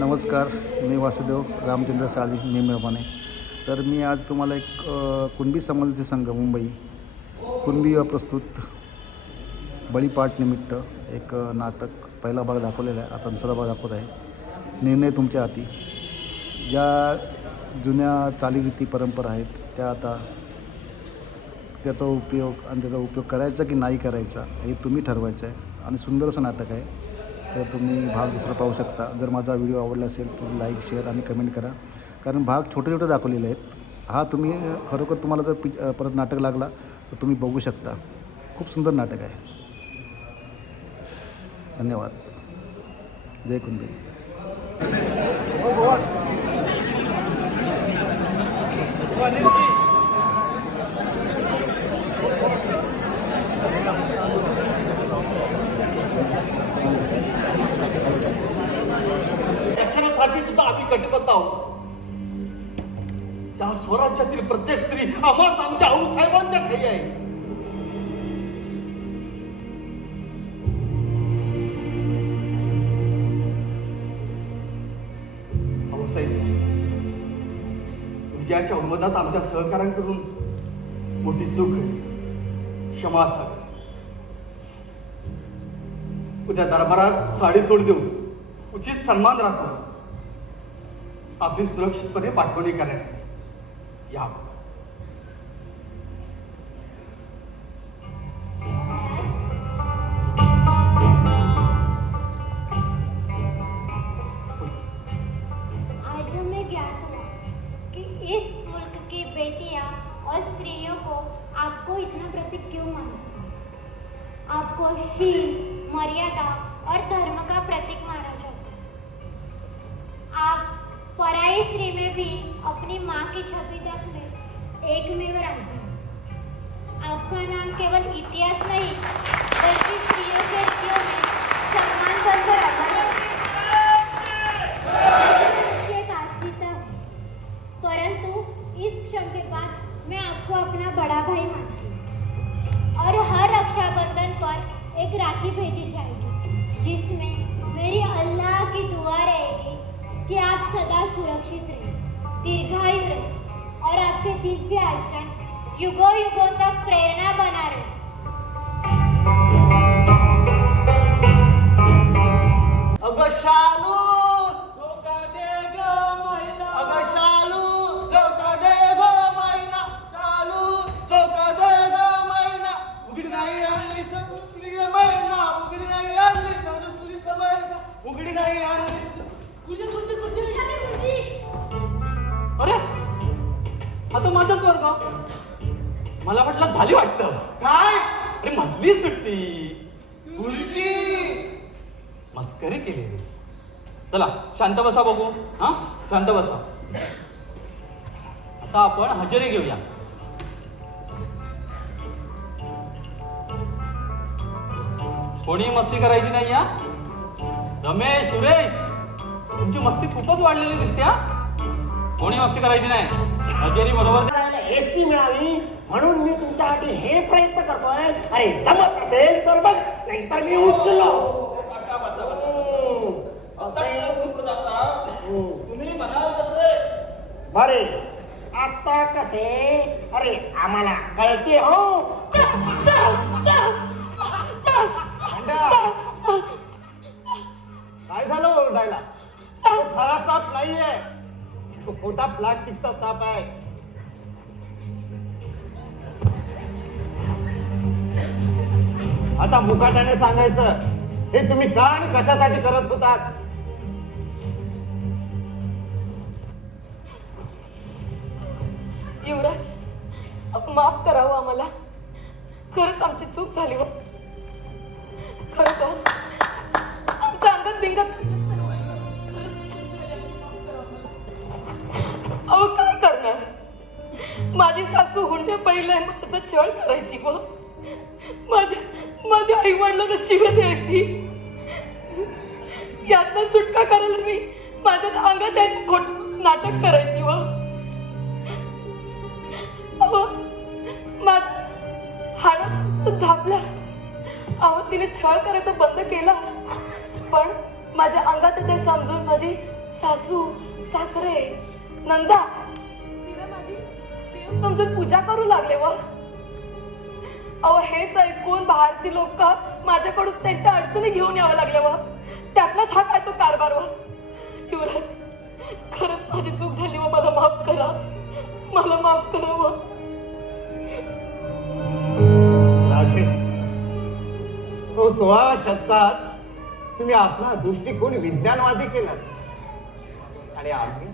नमस्कार मी वासुदेव रामचंद्र साळवी नेहमीप्रमाणे तर मी आज तुम्हाला एक कुणबी समाजाचे संघ मुंबई कुणबी व प्रस्तुत बळीपाठनिमित्त एक नाटक पहिला भाग दाखवलेला आहे. आता दुसरा भाग दाखवत आहे. निर्णय तुमच्या हाती. ज्या जुन्या चालीरीती परंपरा आहेत त्या आता त्याचा उपयोग आणि त्याचा उपयोग करायचा की नाही करायचा हे तुम्ही ठरवायचं आहे. आणि सुंदर असं नाटक आहे. तर तुम्ही भाग दुसरा पाहू शकता. जर माझा व्हिडिओ आवडला असेल तर लाईक शेअर आणि कमेंट करा. कारण भाग छोटे छोटे दाखवलेले आहेत. हा तुम्ही खरोखर तुम्हाला जर पि परत नाटक लागला तर तुम्ही बघू शकता. खूप सुंदर नाटक आहे. धन्यवाद. जय कुंबे रक्षणासाठी या स्वराज्यातील प्रत्येक स्त्री आम्हाच आमच्या आऊसाहेबांच्या ठाई आहे. विजयाच्या उन्मदात आमच्या सहकाऱ्यांकडून मोठी चूक आहे. क्षमा असावी उद्या दरबारात साडी सोड देऊन उचित सन्मान राखून आपली सुरक्षितपणे पाठवणी करायला या आज आपका केवळ इतिहास नाही बल्कि स्त्रियों के हृदयों में परंतु इस क्षण के बाद मैं आपको अपना बड़ा भाई मानती हूँ. और हर रक्षाबंधन पर एक राखी भेजी जाएगी जिसमें मेरी अल्लाह की दुआ रहेगी कि आप सदा सुरक्षित रहें दीर्घायु रहें और आपके दिव्य आचरण युगो युगों मस्करी केली चला शांत बसा बघू. हा? शांत बसा. आता आपण हजेरी घेऊया. कोणी मस्ती करायची नाही या रमेश सुरेश तुमची मस्ती खूपच वाढलेली दिसते हा? कोणी मस्ती करायची नाही. हजेरी बरोबर एस टी मिळावी म्हणून मी तुमच्यासाठी हे प्रयत्न करतोय. अरे जमत असेल तर बघ नाही तर मी उचललो तुम्ही म्हणाल तसे बरे. आता कसे? अरे आम्हाला कळते हो. काय झालं ओरडायला? खरा साप नाहीये. तो खोटा प्लास्टिकचा साप आहे. आता मुकाट्याने सांगायचं हे तुम्ही कान कशासाठी करत होतात? युवराज माफ करावं आम्हाला. खरंच आमची चूक झाली व खरं तर आमच्या अंगात बिंगात अहो काय करणार? माझी सासू हुंडे पहिले माझं छळ करायची व माझ्या माझ्या आई वडिलांना शिव्या द्यायची. यातनं सुटका करायला मी माझ्या अंगात यायचं खोट नाटक करायची व झापला अहो तिने छळ करायचं बंद केला. पण माझ्या अंगात ते समजून माझी सासू सासरे नंदा. तिला माझी देव समजून पूजा करू लागले व. अहो हेच ऐकून बाहेरची लोक माझ्याकडून त्यांच्या अडचणी घेऊन यावं लागल्या व. त्यातलाच हा काय तो कारभार वा? युवराज खरंच माझी चूक झाली व मला माफ करा. मला माफ करा वा. सोळाव्या शतकात तुम्ही आपला दृष्टिकोन विज्ञानवादी केला. आणि आम्ही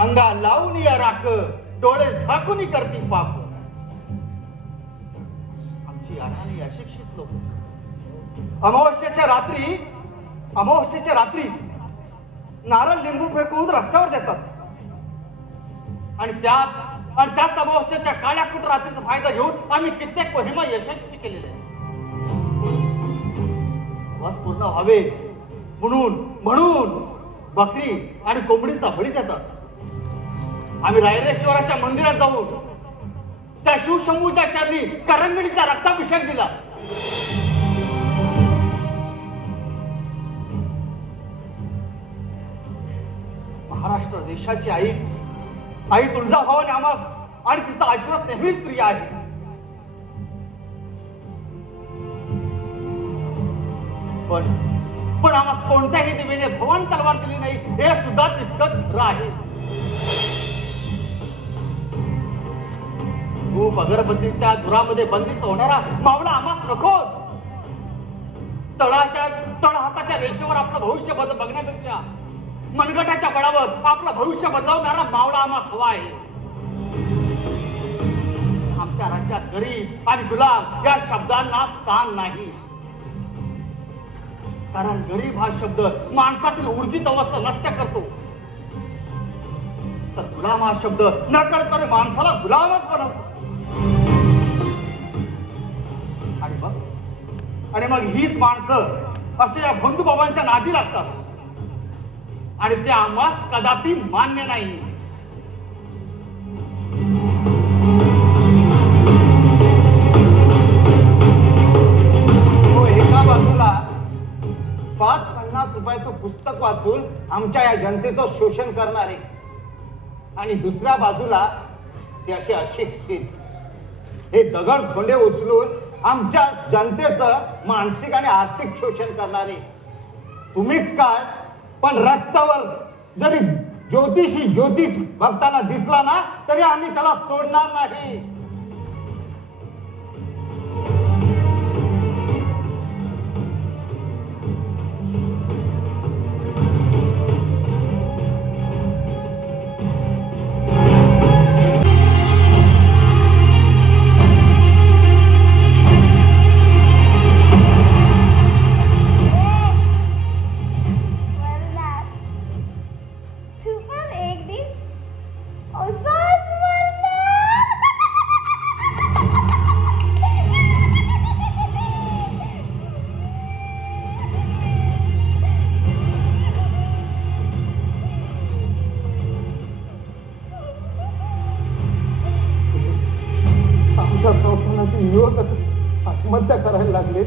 अंगा लावून या राख डोळे झाकून करती पाप. आमची अडाणी अशिक्षित लोक. अमावस्येच्या रात्री अमावस्येच्या रात्री नारळ लिंबू फेकून रस्त्यावर देतात. आणि त्यात आणि त्या समावेशाच्या काळ्या कुट रात्रीचा फायदा घेऊन आम्ही कित्येक मोहिमा यशस्वी केलेल्या आहेत. आवाज पूर्ण व्हावे म्हणून म्हणून बकरी आणि कोंबडीचा बळी देतात आम्ही रायरेश्वराच्या मंदिरात जाऊन त्या शिवशंभूच्या चरणी करंगणीचा रक्ताभिषेक दिला महाराष्ट्र देशाची आई आई तुळजा तुळजाभवानी आम्हास आणि तिचा आशीर्वाद नेहमीच प्रिय आहे. पण पण आम्हास कोणत्याही देवीने भवन तलवार दिली नाही हे सुद्धा तितकंच खरं आहे. खूप अगरबत्तीच्या धुरामध्ये बंदिस्त होणारा मावळा आम्हास नकोच. तळाच्या तळहाताच्या रेषेवर आपलं भविष्य बद बघण्यापेक्षा. मनगटाच्या बळावर आपलं भविष्य बदलवणारा मावळा आम्हास हवा आहे आमच्या राज्यात गरीब आणि गुलाम या शब्दांना स्थान नाही. कारण गरीब हा शब्द माणसातील ऊर्जित अवस्था नष्ट करतो. तर गुलाम हा शब्द नकळतपणे माणसाला गुलामच बनवतो. आणि मग? आणि मग हीच माणसं असे या बंधुबाबांच्या नादी लागतात. आणि ते आम्हास कदापि मान्य नाही. हो एका बाजूला पाच पन्नास रुपयाचं पुस्तक वाचून आमच्या या जनतेचं शोषण करणारे. आणि दुसऱ्या बाजूला ते असे अशिक्षित. हे दगड धोंडे उचलून आमच्या जनतेचं मानसिक आणि आर्थिक शोषण करणारे. तुम्हीच काय पण रस्त्यावर जरी ज्योतिषी ज्योतिष भक्तांना दिसला ना तरी आम्ही त्याला सोडणार नाही. संस्थानातील युवक आत्महत्या करायला लागले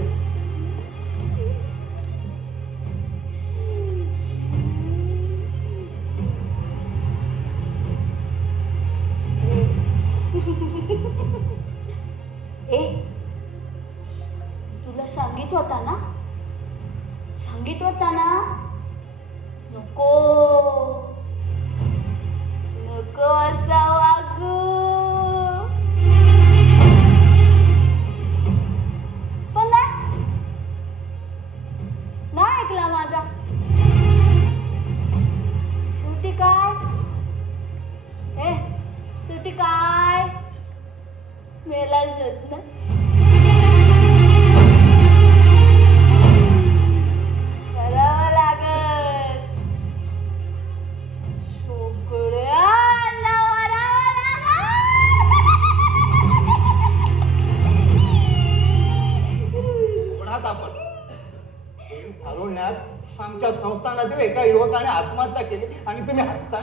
संस्थानातील एका युवकाने आत्महत्या केली आणि तुम्ही हसताय?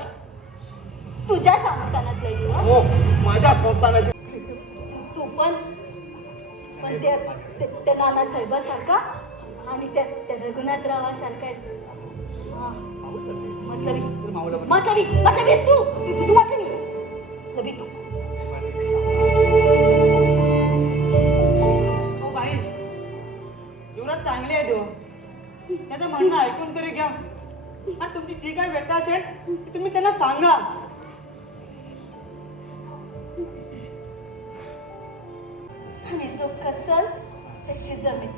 तुझ्या संस्थानातलं युवक? हो माझ्या संस्थानातील. तू पण? पण त्या त्या- त्या नानासाहेबासारखा आणि त्या त्या रघुनाथरावासारखा हा. मतलबी. मतलबी मतलबीस तू तू? तू- तू मतलबी मतलबी तू. जी काय व्यथा असेल ती तुम्ही त्यांना सांगा आणि जो कसल त्याची जमीन.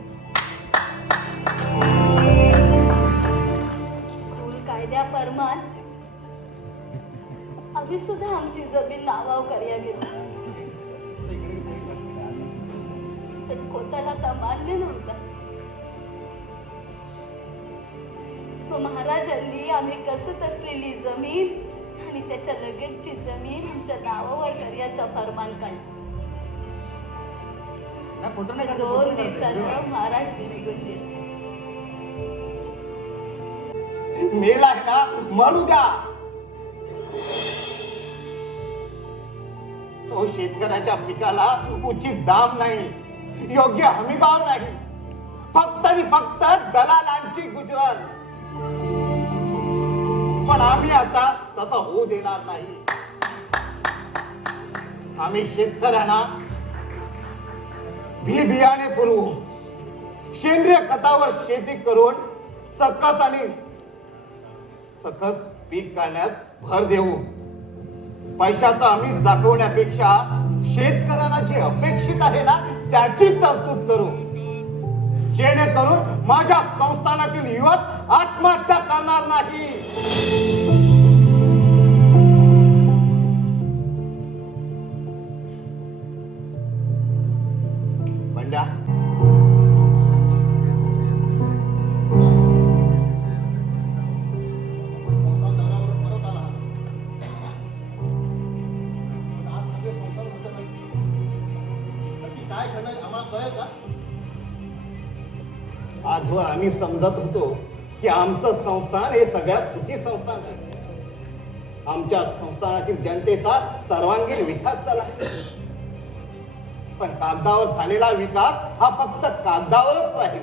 कुल कायद्या परमान आम्ही सुद्धा आमची जमीन नावाव करया गेलो. पण कोणाला तर मान्य नव्हता. मग महाराजांनी आम्ही कसत असलेली जमीन आणि त्याच्या लगेचची जमीन आमच्या नावावर करण्याचा फरमान काढला. दोन दिवसानं. महाराज विरगून गेले. मेला ना मरू द्या. तो शेतकऱ्याच्या पिकाला उचित दाम नाही योग्य हमीभाव नाही. फक्त आणि फक्त दलालांची गुजरात पण आम्ही आता तसं होऊ देणार नाही. आम्ही शेतकऱ्यांना बी बियाणे पुरवू. सेंद्रिय खतावर शेती करून सकस आणि सकस पीक काढण्यास भर देऊ. पैशाचा आम्हीच दाखवण्यापेक्षा शेतकऱ्यांना जे अपेक्षित आहे ना त्याची तरतूद करू. जेणेकरून माझ्या संस्थानातील युवक आत्महत्या करणार नाही. समजत होतो की आमचं संस्थान हे सगळ्यात सुखी संस्थान आहे. आमच्या संस्थानातील जनतेचा सर्वांगीण विकास झाला. पण कागदावर झालेला विकास हा फक्त कागदावरच राहील.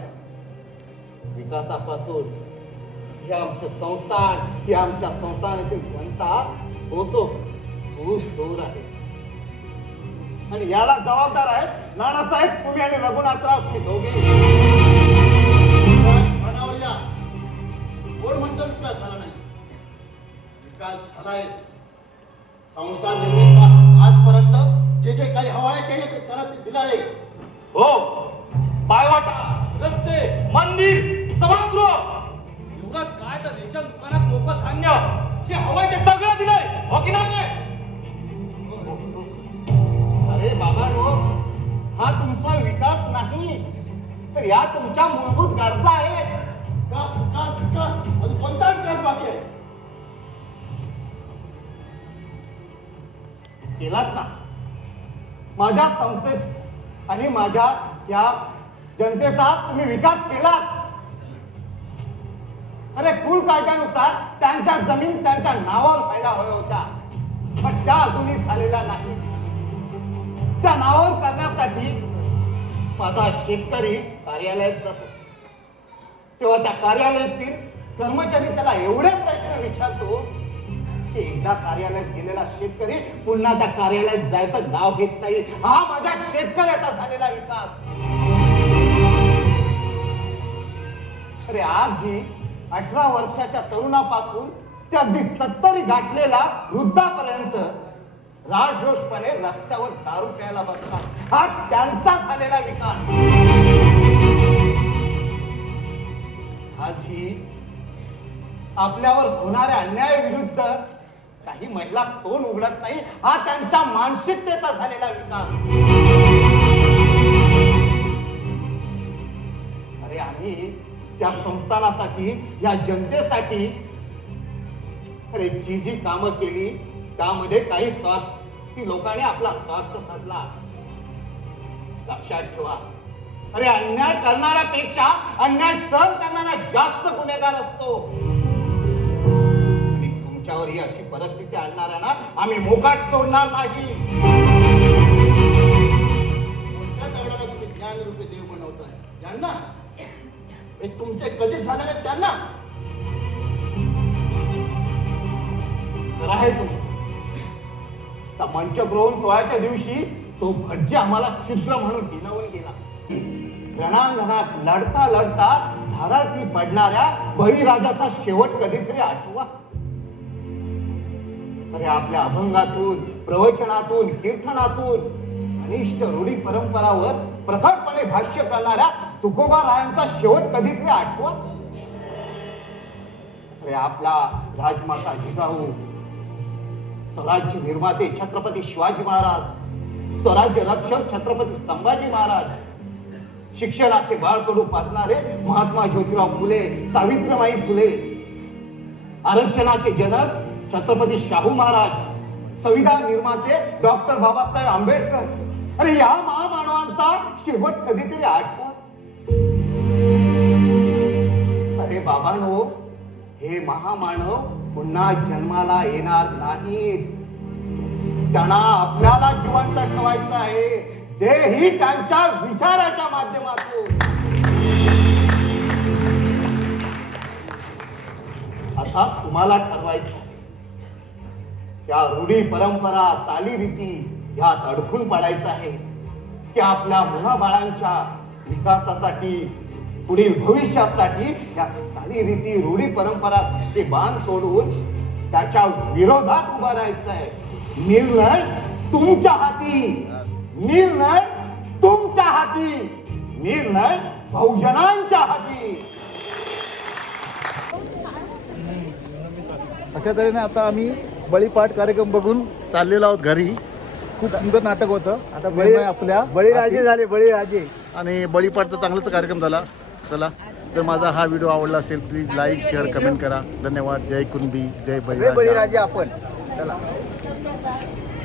विकासापासून हे आमचं संस्थान हे आमच्या संस्थानातील जनता होतो खूप दूर आहे. आणि याला जबाबदार आहेत नानासाहेब तुम्ही आणि रघुनाथराव तुम्ही दोघे कोण म्हणतो विकास झाला नाही. विकास झालाय. संसार निर्मित आजपर्यंत जे जे काही हवं आहे ते त्याला ते दिलं आहे. हो. पायवाटा रस्ते मंदिर सभागृह. एवढंच काय तर रेशन दुकानात मोफत धान्य जे हवंय ते सगळं दिलंय. हो की नाही? अरे बाबांनो हा तुमचा विकास नाही तर या तुमच्या मूलभूत गरजा आहेत. विकास विकास विकास अजून कोणता विकास बाकी आहे. केलात ना. माझ्या संस्थेत आणि माझ्या या जनतेचा तुम्ही विकास केलात. अरे कुल कायद्यानुसार त्यांच्या जमीन त्यांच्या नावावर व्हायला हव्या होत्या. पण त्या अजूनही झालेल्या नाही त्या नावावर करण्यासाठी माझा शेतकरी कार्यालयात जातो. तेव्हा त्या कार्यालयातील कर्मचारी त्याला एवढे प्रश्न विचारतो की एकदा कार्यालयात गेलेला शेतकरी पुन्हा त्या कार्यालयात जायचं नाव घेत नाही. हा माझ्या शेतकऱ्याचा झालेला विकास. अरे आज ही अठरा वर्षाच्या तरुणापासून ते अगदी सत्तरी गाठलेला वृद्धापर्यंत राजरोषपणे रस्त्यावर दारू प्यायला बसतात. हा त्यांचा झालेला विकास. आज ही आपल्यावर होणाऱ्या अन्यायाविरुद्ध काही महिला तोंड उघडत नाही. हा त्यांच्या मानसिकतेचा झालेला विकास. अरे आम्ही त्या संस्थानासाठी या जनतेसाठी अरे जी जी कामं केली त्यामध्ये काही स्वार्थी लोकांनी आपला स्वार्थ साधला. लक्षात ठेवा. अरे अन्याय करणाऱ्यापेक्षा अन्याय सहन करणारा जास्त गुन्हेगार असतो. तुमच्यावर ही अशी परिस्थिती आणणाऱ्यांना आम्ही मोकाट सोडणार नाही. कोणत्या दगडाला तुम्ही बनवताय? यांना? हे तुमचे कधीच झाले नाही त्यांना? तर आहे तुमचं. मंच मंचग्रहण सोहळ्याच्या दिवशी तो भटजी आम्हाला शुद्र म्हणून हिनवून गेला. रणांगणात लढता लढता धारार्थी पडणाऱ्या बळीराजाचा शेवट कधीतरी आठवा. अरे आपल्या अभंगातून प्रवचनातून कीर्तनातून अनिष्ट रूढी परंपरावर प्रखरपणे भाष्य करणाऱ्या तुकोबा रायांचा शेवट कधीतरी आठवा. अरे आपला राजमाता जिजाऊ स्वराज्य निर्माते छत्रपती शिवाजी महाराज स्वराज्य रक्षक छत्रपती संभाजी महाराज शिक्षणाचे बाळकडू पाजणारे महात्मा ज्योतिराव फुले सावित्रीबाई फुले. आरक्षणाचे जनक छत्रपती शाहू महाराज संविधान निर्माते डॉक्टर बाबासाहेब आंबेडकर. अरे या महामानवांचा शेवट कधीतरी आठवा. अरे बाबांनो हे महामानव पुन्हा जन्माला येणार नाहीत. त्यांना आपल्याला जिवंत ठेवायचं आहे. तेही त्यांच्या विचाराच्या माध्यमातून. आता तुम्हाला ठरवायचं त्या रूढी परंपरा चालीरीती ह्यात अडकून पडायचं आहे. की आपल्या मुलाबाळांच्या विकासासाठी पुढील भविष्यासाठी या चालीरीती रूढी परंपरा ते बांध तोडून त्याच्या विरोधात उभं राहायचं आहे निर्णय तुमच्या हाती. निर्णय तुमच्या हाती. निर्णय बहुजनांच्या हाती. अशा तऱ्हेने आता आम्ही बळीपाठ कार्यक्रम बघून चाललेलो आहोत घरी. खूप सुंदर नाटक होतं. आता बळी आपल्या बळीराजे झाले बळीराजे आणि बळीपाठचा चांगलाच कार्यक्रम झाला. चला तर माझा हा व्हिडिओ आवडला असेल प्लीज लाईक शेअर कमेंट करा. धन्यवाद. जय कुणबी जय बळीराजे. आपण. चला.